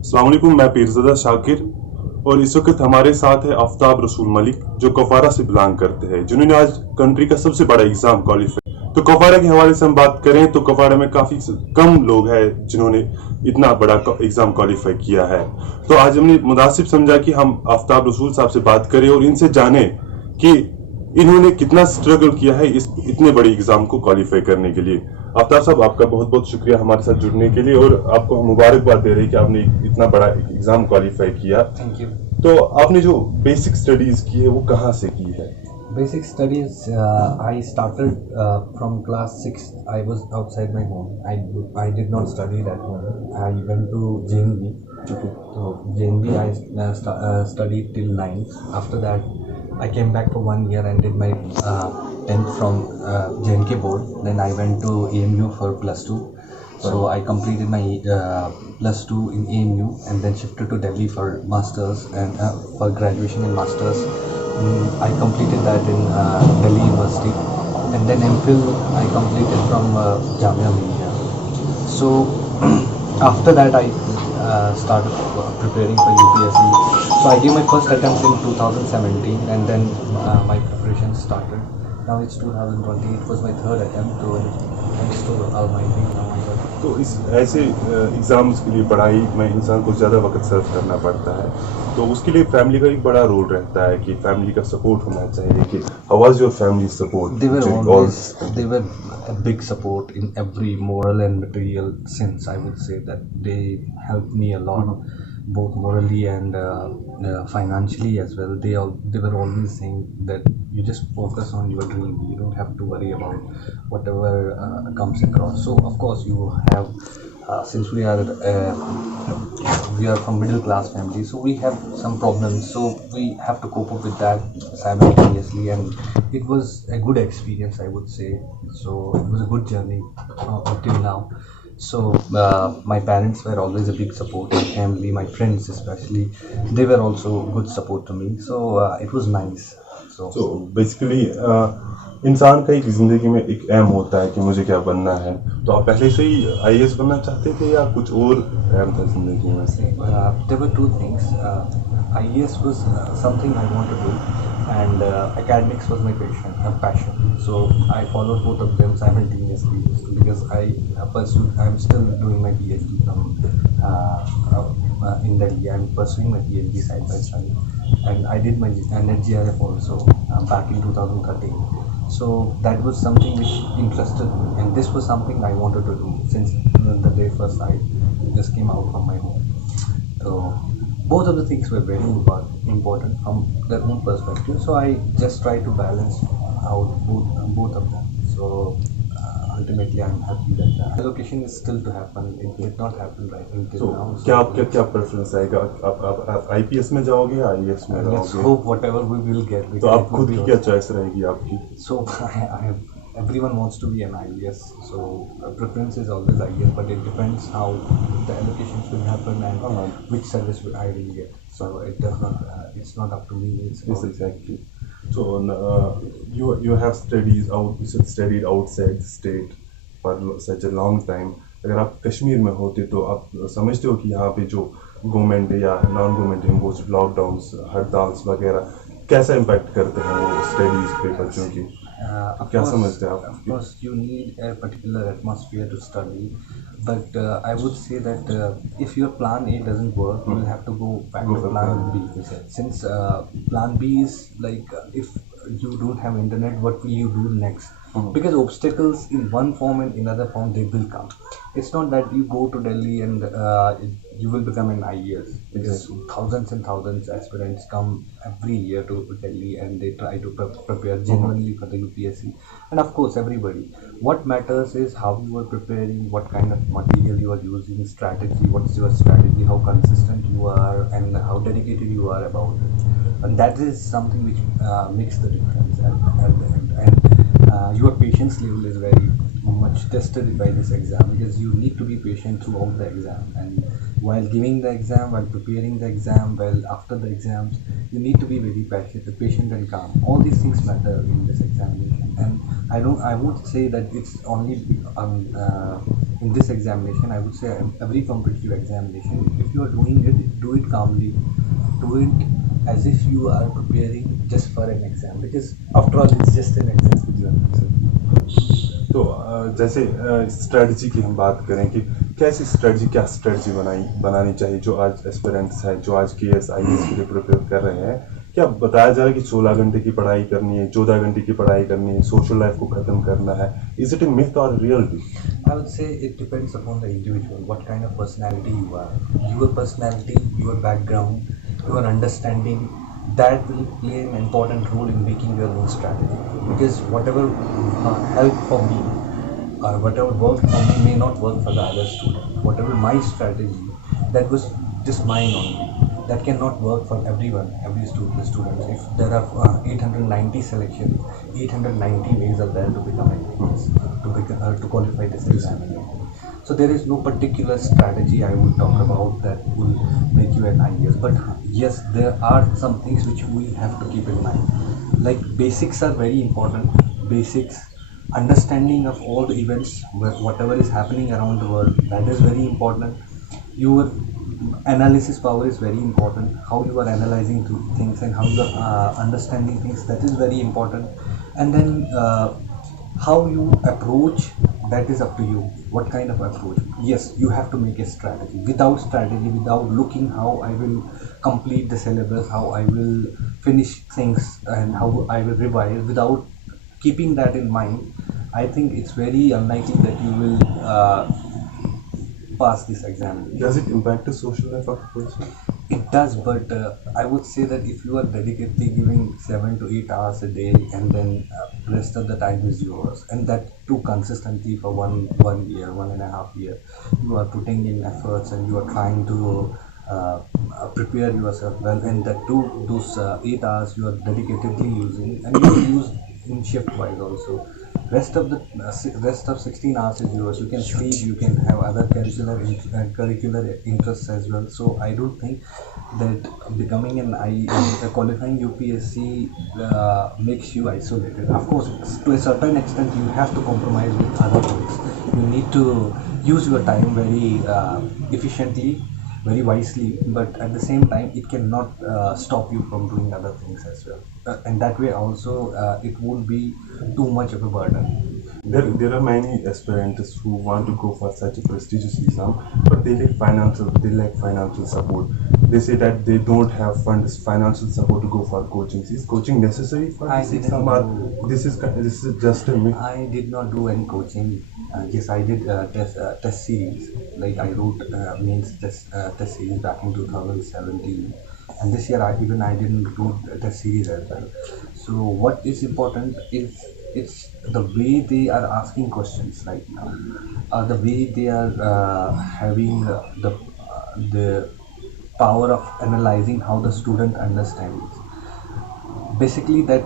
अस्सलाम वालेकुम, मैं पीरज़ादा शाकिर और इस वक्त हमारे साथ है आफ्ताब रसूल मलिक जो कुपवारा से बिलोंग करते हैं, जिन्होंने आज कंट्री का सबसे बड़ा एग्जाम क्वालिफाई। तो कुपवारा के हवाले से हम बात करें तो कुपवारा में काफी कम लोग हैं जिन्होंने इतना बड़ा एग्जाम क्वालिफाई किया है। तो आज हमने मुनासिब समझा कि हम आफ्ताब रसूल साहब से बात करें और इनसे जाने कि इन्होंने कितना स्ट्रगल किया है इस इतने बड़े एग्जाम को क्वालिफाई करने के लिए। आफ्ताब साहब, आपका बहुत बहुत शुक्रिया हमारे साथ जुड़ने के लिए और आपको हम मुबारकबाद दे रहे हैं कि आपने इतना बड़ा एग्जाम क्वालिफाई किया। Thank you. तो आपने जो बेसिक स्टडीज की है वो कहाँ से की है? Basic studies, I started from class 6. I was outside my home. I did not study at home. I went to JNB. Okay. So JNB I studied till 9th. After that, I came back for 1 year and did my 10th from JNK board. Then I went to AMU for plus 2. So I completed my plus 2 in AMU and then shifted to Delhi for masters and for graduation in masters. I completed that in Delhi University, and then MPhil I completed from Jamia Millia. So after that I started preparing for UPSC. So I gave my first attempt in 2017, and then my preparation started. Now it's 2020. It was my third attempt. So thanks to Almighty. Now I got. तो इस ऐसे exams के लिए पढ़ाई में इंसान को ज़्यादा वक्त सर्व करना पड़ता है, तो उसके लिए फैमिली का एक बड़ा रोल रहता है कि फैमिली का सपोर्ट होना चाहिए। कि how was your family support? They were a big support in every moral and material sense. I would say that they helped me a lot, both morally and financially as well. They were always saying that you just focus on your dream. You don't have to worry about whatever comes across. So of course you have. Since we are from middle class family, so we have some problems, so we have to cope up with that simultaneously, and it was a good experience, I would say. So it was a good journey until now. So my parents were always a big support, my family, my friends especially, they were also good support to me. So it was nice. तो basically इंसान का एक ज़िंदगी में एक M होता है कि मुझे क्या बनना है। तो आप पहले से ही आईएएस बनना चाहते थे या कुछ और एम था ज़िंदगी में से? There were two things. IES was something I wanted to do, and academics was my passion. So I followed both of them simultaneously because I'm still doing my PhD from in Delhi. I'm pursuing my PhD side by side, and I did my NetGRF also back in 2013. So that was something which interested me, and this was something I wanted to do since the day first I just came out from my home. So both of the things were very important from their own perspective. So I just try to balance out both of them. So ultimately I'm happy that the allocation is still to happen. It did not happen right until now. So क्या preference आएगा? आप IPS में जाओगे या IAS में Let's जाओगे? hope whatever we will get. तो आप खुद की क्या चॉइस रहेगी आपकी? So everyone wants to be an IES, so preference is always IES, but it depends how the allocations will happen and which service I will get. So it does not, it's not up to me. Yes, exactly. So you have studied outside the state for such a long time. अगर आप कश्मीर में होते तो आप समझते हो कि यहाँ पे जो गवर्नमेंट या non government imposed lockdowns, hartals वगैरह कैसा इम्पैक्ट करते हैं वो स्टडीज पे बच्चों की? क्या समझते हैं आप? Of course, you need a particular atmosphere to study, but I would say that if your plan A doesn't work, you will have to go back to plan B. Since plan B is like if you don't have internet, what will you do next? Because obstacles in one form and in other form they will come. It's not that you go to Delhi and you will become an IES, because thousands and thousands aspirants come every year to Delhi and they try to prepare genuinely for the UPSC. And of course everybody, what matters is how you are preparing, what kind of material you are using, strategy, what's your strategy, how consistent you are, and how dedicated you are about it. And that is something which makes the difference at the end. And your patience level is very much tested by this exam, because you need to be patient throughout the exam, and while giving the exam, while preparing the exam, while after the exams, you need to be very patient and calm. All these things matter in this examination, and I won't say that it's only in this examination, I would say every competitive examination, if you are doing it, do it calmly, do it as if you are preparing just for an exam, because after all it's just an exam. तो जैसे strategy की हम बात करें कि कैसी strategy, क्या strategy बनानी चाहिए जो आज एस्पिरेंट्स है, जो आज KS IAS के लिए प्रिपेयर कर रहे हैं, क्या बताया जा रहा है कि 16 घंटे की पढ़ाई करनी है, 14 घंटे की पढ़ाई करनी है, सोशल लाइफ को खत्म करना है? इज इट ए मिथ और reality? I would say it depends upon the individual, what kind of personality you are. Your personality, your background, your understanding, that will play an important role in making your own strategy. Because whatever helped for me, or whatever worked for me may not work for the other student. Whatever my strategy, that was just mine only. That cannot work for everyone, every student. If there are 890 selections, 890 ways are there to become an IAS, to qualify this examination. So there is no particular strategy I would talk about that will make you an IAS. But yes, there are some things which we have to keep in mind. Like basics are very important. Basics, understanding of all the events, whatever is happening around the world, that is very important. Your analysis power is very important. How you are analyzing things and how you are understanding things, that is very important. And then how you approach, that is up to you. What kind of approach? Yes, you have to make a strategy. Without strategy, without looking how I will complete the syllabus, how I will finish things, and how I will revise, without keeping that in mind, I think it's very unlikely that you will pass this exam. Does it impact the social life of a person? It does, but I would say that if you are dedicatedly giving 7 to 8 hours a day, and then rest of the time is yours, and that too consistently for one year, 1.5 year, you are putting in efforts and you are trying to prepare yourself well, and that too, those 8 hours you are dedicatedly using, and you use in shift wise also. Rest of 16 hours is yours. You can sleep, you can have other curricular interests as well. So I don't think that becoming qualifying UPSC makes you isolated. Of course, to a certain extent, you have to compromise with other things. You need to use your time very efficiently, very wisely, but at the same time it cannot stop you from doing other things as well, and that way also it won't be too much of a burden. There are many aspirants who want to go for such a prestigious exam, but they lack financial support. They say that they don't have financial support to go for coaching. Is coaching necessary for this exam, or this is just a myth? I did not do any coaching. Yes, I did test series. Like I wrote mains test series back in 2017, and this year I didn't do test series as well. So what is important is it's the way they are asking questions right now, the way they are having the power of analyzing how the student understands. Basically, that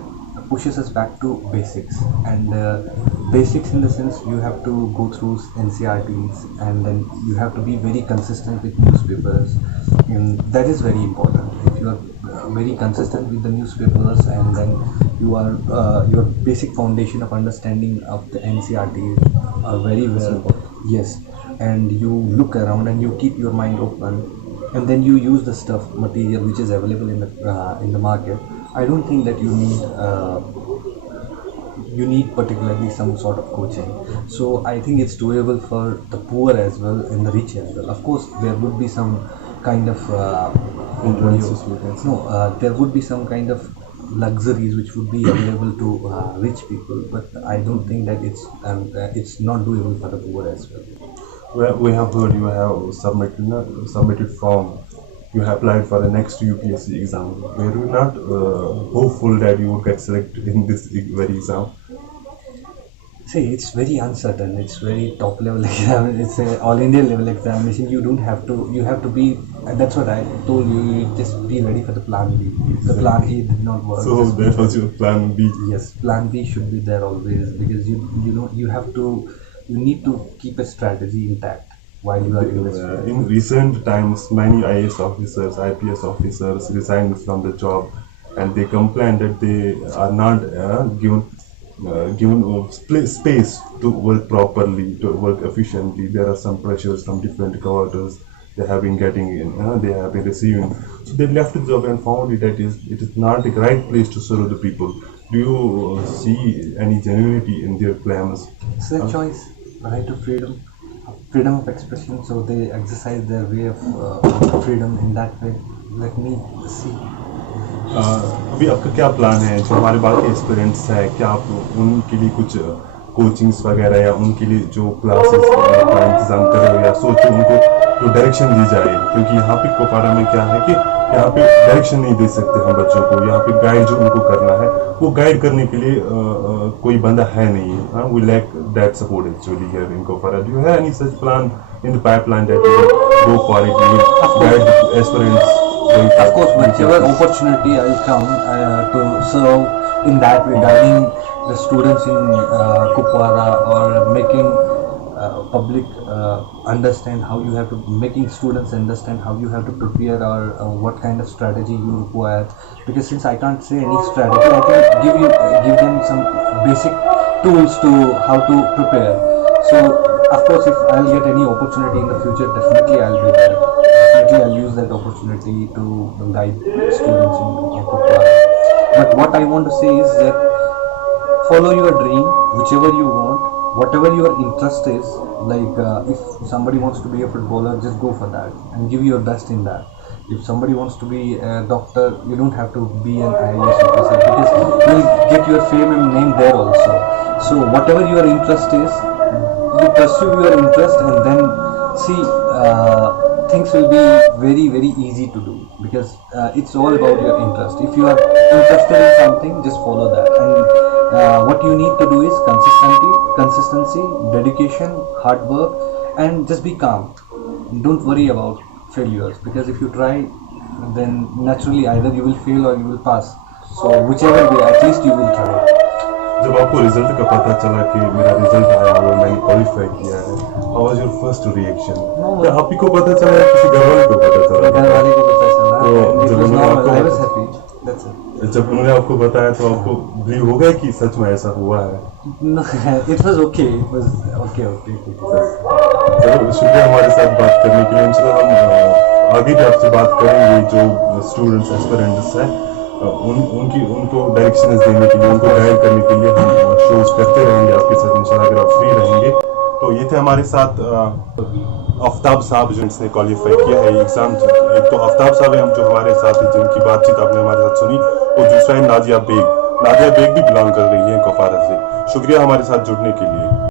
pushes us back to basics, and basics in the sense you have to go through NCRTs, and then you have to be very consistent with newspapers, and that is very important. If you are very consistent with the newspapers, and then you are your basic foundation of understanding of the NCRTs are very well. Yes, and you look around and you keep your mind open, and then you use the material which is available in the market. I don't think that you need particularly some sort of coaching. So I think it's doable for the poor as well and the rich as well. Of course, there would be some kind of there would be some kind of luxuries which would be available to rich people, but I don't think that it's not doable for the poor as well. Well, we have heard you have submitted form. You have applied for the next UPSC exam. Were you not hopeful that you would get selected in this very exam? See, it's very uncertain. It's very top level exam. It's a all India level examination. You have to be, and that's what I told you. You just be ready for the plan B. If the plan A did not work, so that was your plan B. Yes, plan B should be there always, because you need to keep a strategy intact while you are in this. In recent times, many IAS officers, IPS officers resigned from the job, and they complain that they are not given given space to work properly, to work efficiently. There are some pressures from different quarters they have been getting in, they have been receiving. So they left the job and found it is not the right place to serve the people. Do you see any genuinity in their claims? It's their choice, right to freedom of expression. So they exercise their way of freedom in that way. Let me see. अभी आपका क्या plan है जो हमारे बाकी aspirants है, क्या आप उनके लिए कुछ कोचिंग्स वगैरह या उनके लिए जो क्लासेस का इंतजाम कर रहे हो, या सोचो उनको जो डायरेक्शन दी जाए, क्योंकि यहाँ पे कोपारा में क्या है कि यहाँ पे डायरेक्शन नहीं दे सकते हम बच्चों को, यहाँ पे गाइड जो उनको करना है वो गाइड करने के लिए कोई बंदा है नहीं है. We lack that support actually here in Kopara. Do you have any such plan in the pipeline that you will go for it, you will guide aspirants? Of course, whichever opportunity I will come to serve in that way, guiding the students in Kupwara, or making public understand how you have to, making students understand how you have to prepare, or what kind of strategy you require. Because since I can't say any strategy, I can give them some basic tools to how to prepare. So of course, if I'll get any opportunity in the future, definitely I'll be there. Definitely I'll use that opportunity to guide students in Kupwara. But what I want to say is that follow your dream, whichever you want, whatever your interest is. Like if somebody wants to be a footballer, just go for that and give your best in that. If somebody wants to be a doctor, you don't have to be an IAS officer, because you'll get your fame and name there also. So whatever your interest is, you pursue your interest, and then see things will be very, very easy to do, because it's all about your interest. If you are interested in something, just follow that. And what you need to do is consistency, dedication, hard work, and just be calm. Don't worry about failures, because if you try, then naturally either you will fail or you will pass. So whichever way, at least you will try. जब आपको result का पता चला कि मेरा result आया और मैंने क्वालिफाई किया है, how was your first reaction? क्या आप ही को पता चला या किसी घर वाले को पता चला? घर वाले को पता चला, तो it जब was उन्होंने normal. I was आपको happy. That's it. जब उन्होंने आपको बताया तो आपको बिलीव हो गया कि सच में ऐसा हुआ है? No, it was okay. It was okay. चलो, शुक्रिया हमारे साथ बात करने के लिए. इंशाल्लाह हम आगे भी आपसे बात करेंगे. जो स्टूडेंट्स एस्पिरेंट्स हैं उनको डायरेक्शन देने के लिए, उनको गाइड करने के लिए हम शोज करते रहेंगे आपके साथ इंशाल्लाह, अगर आप फ्री रहेंगे. तो ये थे हमारे साथ आफ्ताब साहब जिनसे क्वालिफाई किया है एग्जाम. एक तो आफ्ताब साहब है हम जो हमारे साथ हैं, जिनकी बातचीत आपने हमारे साथ सुनी, और दूसरा है नादिया बेग. नादिया बेग भी बिलोंग कर रही है कोपारा से. शुक्रिया हमारे साथ जुड़ने के लिए.